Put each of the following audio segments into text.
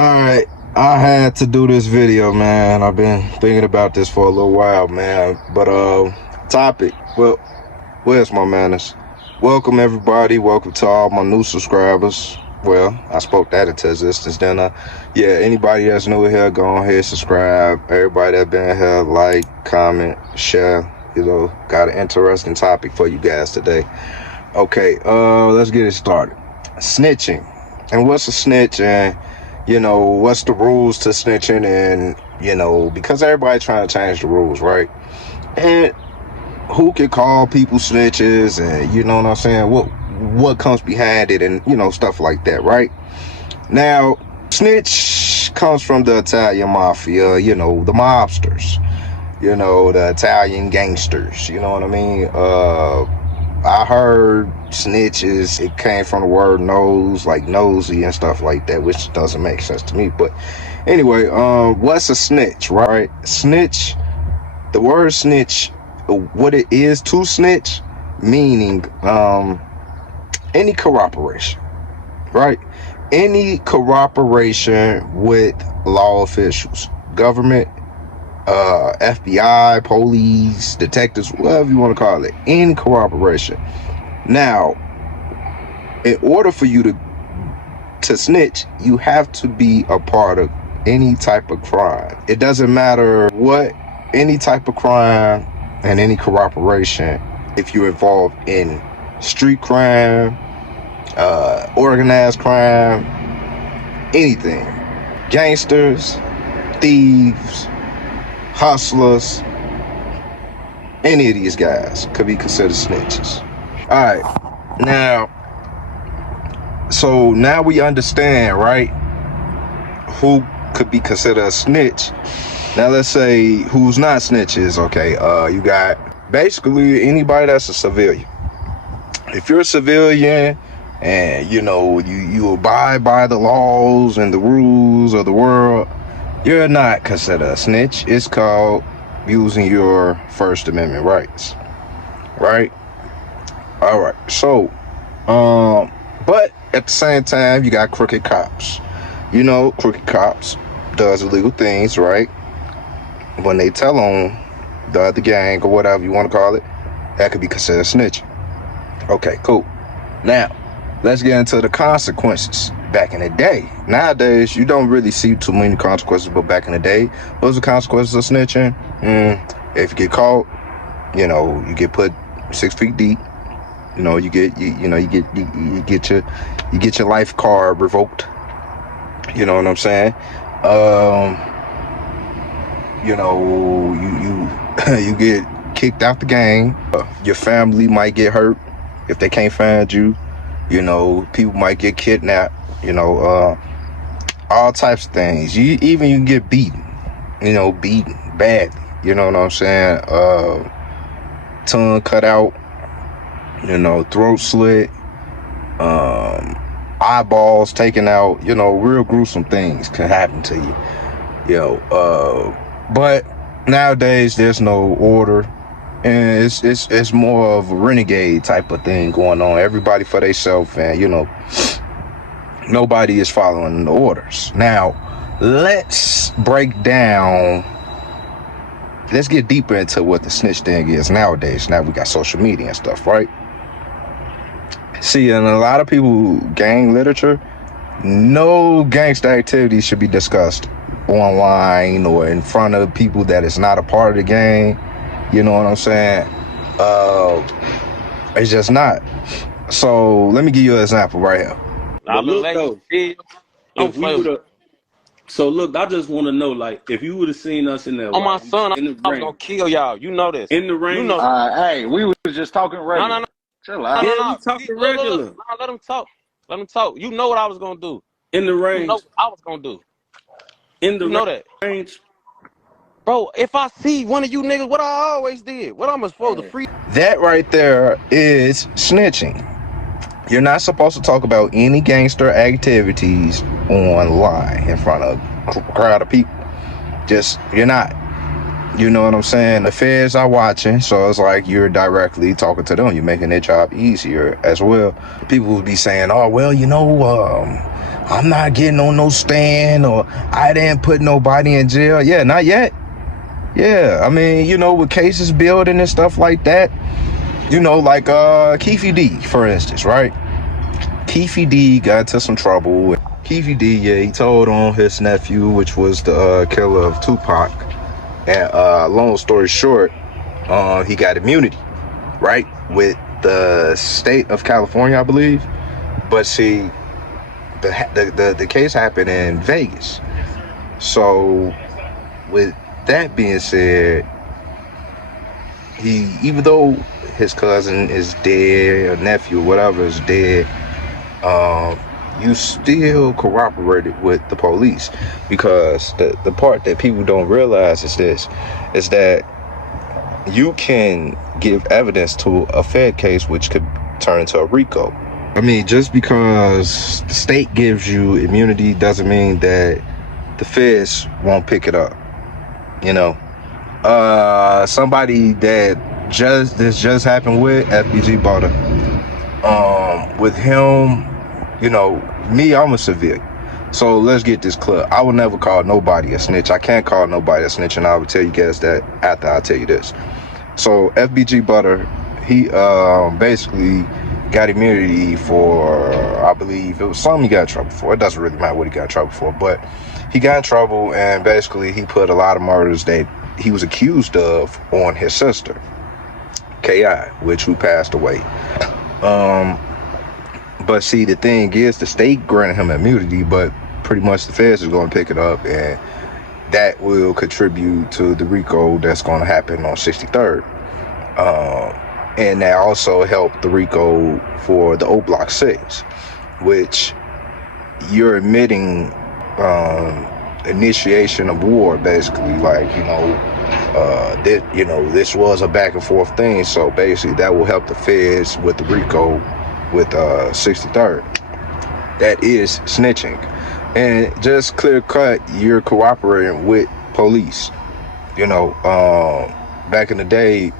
Alright, I had to do this video, man. I've been thinking about this for a little while, man. But topic, well, where's my manners? Welcome everybody, welcome to all my new subscribers. Well, I spoke that into existence, didn't I? Yeah, anybody that's new here, go ahead, subscribe. Everybody that been here, like, comment, share. Got an interesting topic for you guys today. Okay, let's get it started. Snitching. And what's a snitch? And what's the rules to snitching? And because everybody trying to change the rules, right? And who can call people snitches, and you know what I'm saying, what comes behind it, and stuff like that, right? Now, snitch comes from the Italian mafia, the mobsters, the Italian gangsters, you know what I mean? I heard snitches, it came from the word nose, like nosy and stuff like that, which doesn't make sense to me. But anyway, what's a snitch, right? Snitch, the word snitch, what it is to snitch, meaning any corroboration, right? Any corroboration with law officials, government, FBI, police, detectives, whatever you want to call it, in corroboration. Now, in order for you to snitch, you have to be a part of any type of crime. It doesn't matter what, any type of crime and any corroboration. If you're involved in street crime, organized crime, anything, gangsters, thieves, hustlers, any of these guys could be considered snitches. All right, now we understand, right, who could be considered a snitch. Now let's say who's not snitches. Okay, you got basically anybody that's a civilian. If you're a civilian and you abide by the laws and the rules of the world, you're not considered a snitch. It's called using your First Amendment rights, right? All right. So, but at the same time, you got crooked cops. Crooked cops does illegal things, right? When they tell on the other gang or whatever you want to call it, that could be considered snitching. Okay, cool. Now, let's get into the consequences. Back in the day, nowadays you don't really see too many consequences, but back in the day, what was the consequences of snitching? If you get caught, you get put 6 feet deep. You get your life card revoked. You know what I'm saying? You get kicked out the gang. Your family might get hurt if they can't find you. People might get kidnapped. All types of things. You can get beaten. Beaten badly. You know what I'm saying? Tongue cut out. Throat slit. Eyeballs taken out. Real gruesome things can happen to you. But nowadays there's no order, and it's more of a renegade type of thing going on. Everybody for themselves, and nobody is following the orders. Now, let's get deeper into what the snitch thing is nowadays. Now we got social media and stuff, right? See, in a lot of people, gang literature, no gangster activity should be discussed online or in front of people that is not a part of the gang. You know what I'm saying? It's just not. So let me give you an example right here. But look though, if we would have, so look, I just want to know, like, if you would have seen us in there, on my son, in the I was gonna kill y'all. You know this. In the rain. Hey, we was just talking regular. No. Chill out. Yeah, we talking regular. Look. No, let him talk. Let him talk. You know what I was gonna do. In the range. You know what I was gonna do. In the know that. range. Bro, if I see one of you niggas, what I always did, what I'm supposed to free. That right there is snitching. You're not supposed to talk about any gangster activities online in front of a crowd of people. You're not. You know what I'm saying? The feds are watching, so it's like you're directly talking to them. You're making their job easier as well. People will be saying, oh, well, I'm not getting on no stand, or I didn't put nobody in jail. Yeah, not yet. Yeah, I mean, you know, with cases building and stuff like that, you know, like Keefe D, for instance, right? Keefe D got into some trouble. Keefe D, yeah, he told on his nephew, which was the killer of Tupac. And long story short, he got immunity, right, with the state of California, I believe. But see, the case happened in Vegas. So with that being said, even though his cousin is dead, or nephew, whatever is dead, you still cooperated with the police, because the part that people don't realize is that you can give evidence to a Fed case which could turn into a RICO. I mean, just because the state gives you immunity doesn't mean that the feds won't pick it up. You know, somebody that this just happened with FBG Butter. With him, you know, me, I'm a civilian. So let's get this clear. I will never call nobody a snitch. I can't call nobody a snitch, and I will tell you guys that after I tell you this. So FBG Butter, he basically got immunity for, I believe it was something he got in trouble for. It doesn't really matter what he got in trouble for, but he got in trouble, and basically he put a lot of murders that he was accused of on his sister, K.I., which who passed away. But see, the thing is, the state granted him immunity, but pretty much the feds is going to pick it up, and that will contribute to the RICO that's going to happen on 63rd. And that also helped the RICO for the O Block 6, which you're admitting initiation of war, basically. Like, this was a back and forth thing. So basically that will help the feds with the RICO with 63rd. That is snitching. And just clear cut, you're cooperating with police. Back in the day,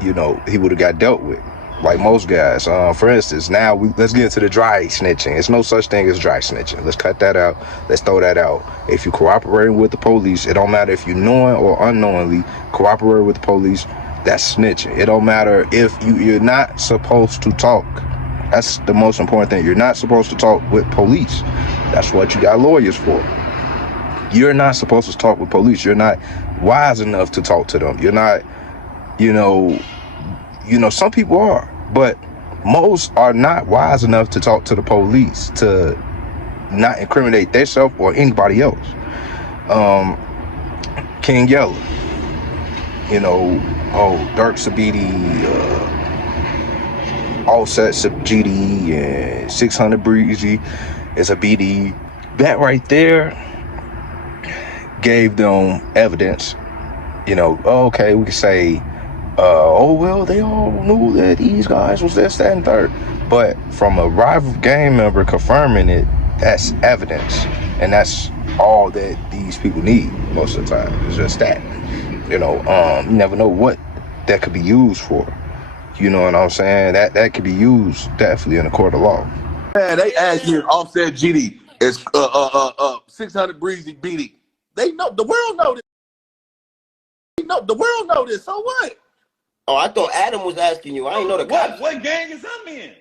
he would have got dealt with, like most guys. For instance, now let's get into the dry snitching. There's no such thing as dry snitching. Let's cut that out. Let's throw that out. If you're cooperating with the police, it don't matter if you knowing or unknowingly cooperate with the police, that's snitching. It don't matter if you're not supposed to talk. That's the most important thing. You're not supposed to talk with police. That's what you got lawyers for. You're not supposed to talk with police. You're not wise enough to talk to them. You're not, some people are, but most are not wise enough to talk to the police, to not incriminate themselves or anybody else. King Yellow, Dirk Sabiti, Offset GD, and 600 Breezy is a BD. That right there gave them evidence. Okay, we could say, they all knew that these guys was this, that, and third. But from a rival gang member confirming it, that's evidence. And that's all that these people need most of the time. It's just that. You never know what that could be used for. You know what I'm saying? That could be used definitely in a court of law. Man, they asked me if Offset GD is 600 Breezy BD. They know, the world know this. The world know this. So what? Oh, I thought Adam was asking you. I ain't know the cops. What gang is I'm in?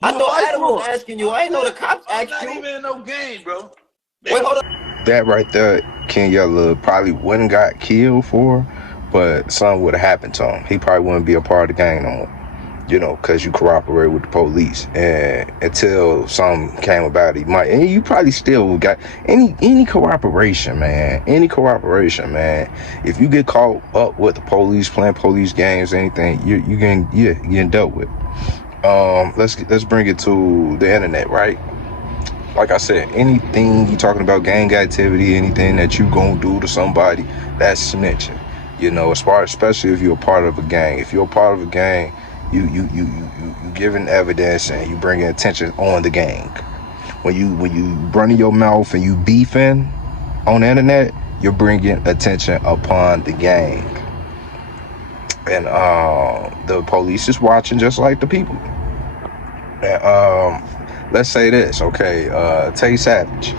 I thought Adam was asking you. I ain't know the cops asked you. I'm not even in no game, bro. Wait, hold on. That right there, King Yella probably wouldn't got killed for, but something would have happened to him. He probably wouldn't be a part of the gang no more. Because you cooperate with the police, and until something came about, and you probably still got any cooperation, man. Any cooperation, man. If you get caught up with the police, playing police games, anything, you're getting dealt with. Let's bring it to the internet, right? Like I said, anything you talking about gang activity, anything that you gonna do to somebody, that's snitching. Especially if you're a part of a gang. If you're a part of a gang, you giving evidence and you bringing attention on the gang. When you running your mouth and you beefing on the internet, you're bringing attention upon the gang. And the police is watching just like the people. And let's say this, okay, Tay Savage,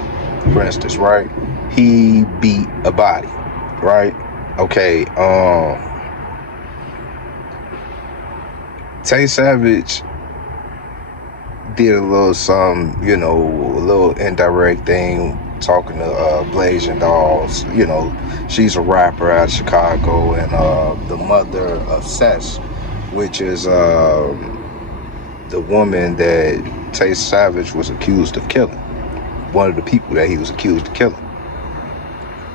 for instance, right? He beat a body, right? Okay, Tay Savage did a little some, you know, a little indirect thing, talking to Blazing Dolls. You know, she's a rapper out of Chicago, and the mother of Sess, which is the woman that Tay Savage was accused of killing. One of the people that he was accused of killing.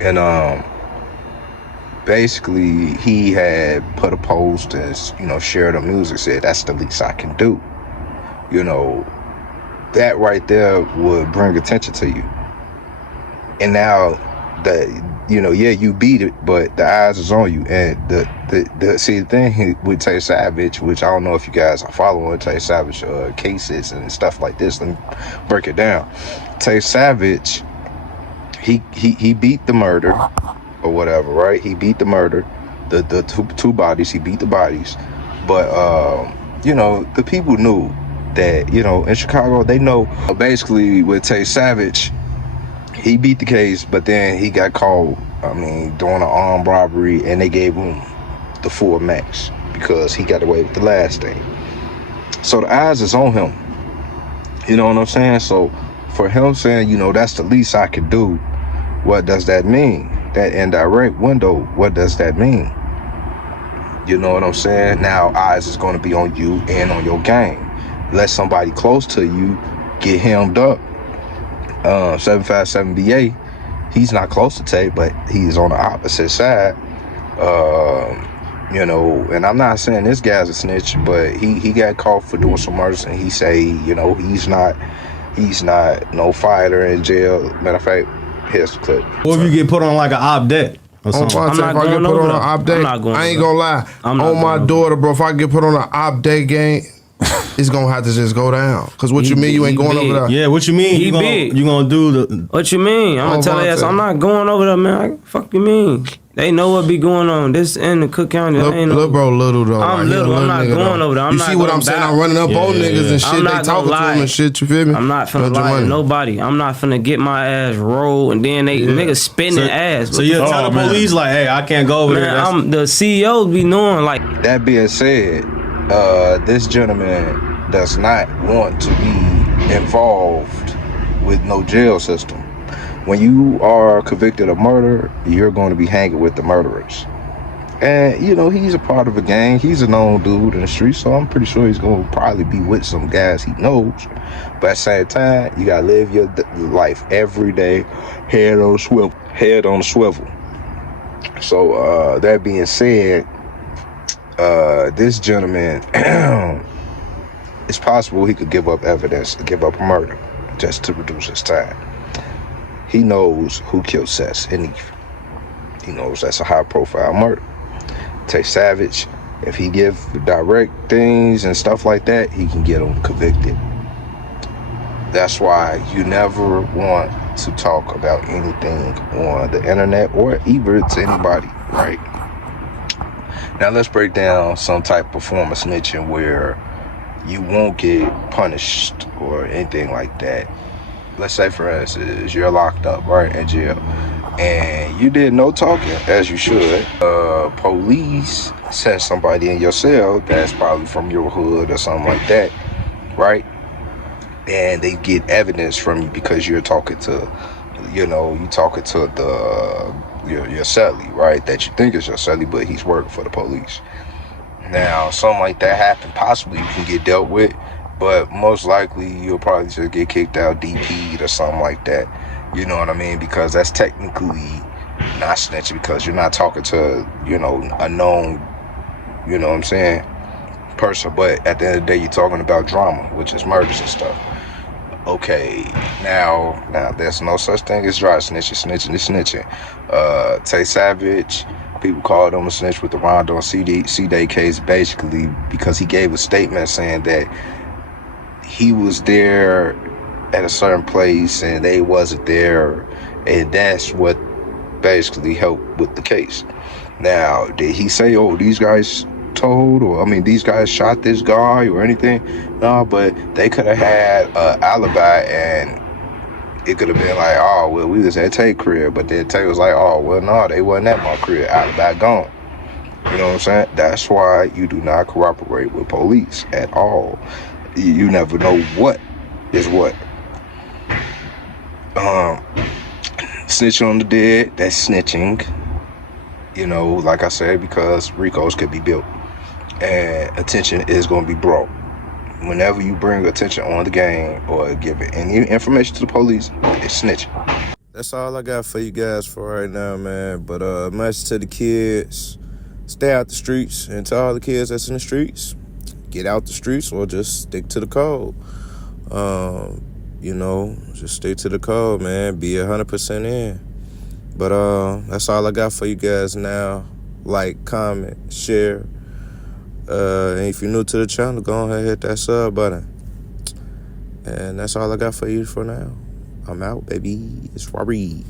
And basically he had put a post and, you know, shared her music, said that's the least I can do. You know, that right there would bring attention to you. And now that, you know, yeah, you beat it, but the eyes is on you. And the see, the thing with Tay Savage, which I don't know if you guys are following Tay Savage cases and stuff like this, let me break it down. Tay Savage, he beat the murder or whatever, right? He beat the murder, the two bodies, he beat the bodies. But you know, the people knew that, you know, in Chicago, they know basically with Tay Savage, he beat the case, but then he got caught, I mean, doing an armed robbery, and they gave him the full max because he got away with the last thing. So the eyes is on him. You know what I'm saying? So for him saying, you know, that's the least I could do, what does that mean? That indirect window, what does that mean? You know what I'm saying? Now eyes is going to be on you and on your game. Let somebody close to you get hemmed up. 757BA, he's not close to Tay, but he's on the opposite side. You know, and I'm not saying this guy's a snitch, but he got caught for doing some murders, and he say, you know, he's not no fighter in jail. Matter of fact, here's the clip. What if you get put on like an op debt or something? If I get put on an op day, I ain't gonna lie. On my daughter, bro, if I get put on an op day game, it's gonna have to just go down. Cause what you mean you ain't going over there? Yeah, what you mean? You gonna do the? What you mean? I'm gonna tell her ass I'm not going over there, man. Fuck you mean? They know what be going on. This in the Cook County. Look, bro, little though. I'm little. I'm not going over there. You see what I'm saying? I'm running up on niggas and shit. They talking to them and shit. You feel me? I'm not finna lie to nobody. I'm not finna get my ass rolled and then they niggas spinning ass. So you tell the police like, hey, I can't go over there. I'm the CEOs be knowing like. That being said, this gentleman does not want to be involved with no jail system. When you are convicted of murder, you're going to be hanging with the murderers. And, you know, he's a part of a gang. He's a known dude in the street, so I'm pretty sure he's going to probably be with some guys he knows. But at the same time, you got to live your life every day, head on the swivel. So, that being said, this gentleman, it's possible he could give up evidence, give up a murder, just to reduce his time. He knows who killed Sess and Eve. He knows that's a high-profile murder. Tay Savage, if he give direct things and stuff like that, he can get him convicted. That's why you never want to talk about anything on the internet or even to anybody, right? Now let's break down some type of form of snitching where you won't get punished or anything like that. Let's say, for instance, you're locked up, right, in jail, and you did no talking, as you should. Police sent somebody in your cell that's probably from your hood or something like that, right? And they get evidence from you because you're talking to, you know, you talking to your cellie, right? That you think is your cellie, but he's working for the police. Now, something like that happen, possibly you can get dealt with. But most likely you'll probably just get kicked out, DP'd or something like that. You know what I mean? Because that's technically not snitching because you're not talking to, you know, a known, you know what I'm saying, person. But at the end of the day, you're talking about drama, which is murders and stuff. Okay, now there's no such thing as dry snitching. Snitching is snitching. Tay Savage, people called him a snitch with the Rondo and C-Day case, basically because he gave a statement saying that he was there at a certain place and they wasn't there, and that's what basically helped with the case. Now, did he say, oh, these guys told, or I mean, these guys shot this guy or anything. No, but they could have had an alibi, and it could have been like, oh, well, we was at Tay crib, but then Tay was like, oh, well, no, they wasn't at my crib. Alibi gone. You know what I'm saying? That's why you do not cooperate with police at all. You never know what is what. Snitching on the dead, that's snitching. You know, like I said, because RICOs could be built. And attention is going to be brought. Whenever you bring attention on the game or give any information to the police, it's snitching. That's all I got for you guys for right now, man. But message to the kids, stay out the streets. And to all the kids that's in the streets, get out the streets or just stick to the code. You know, just stick to the code, man. Be 100% in. But that's all I got for you guys now. Like, comment, share. And if you're new to the channel, go ahead and hit that sub button. And that's all I got for you for now. I'm out, baby. It's Rory.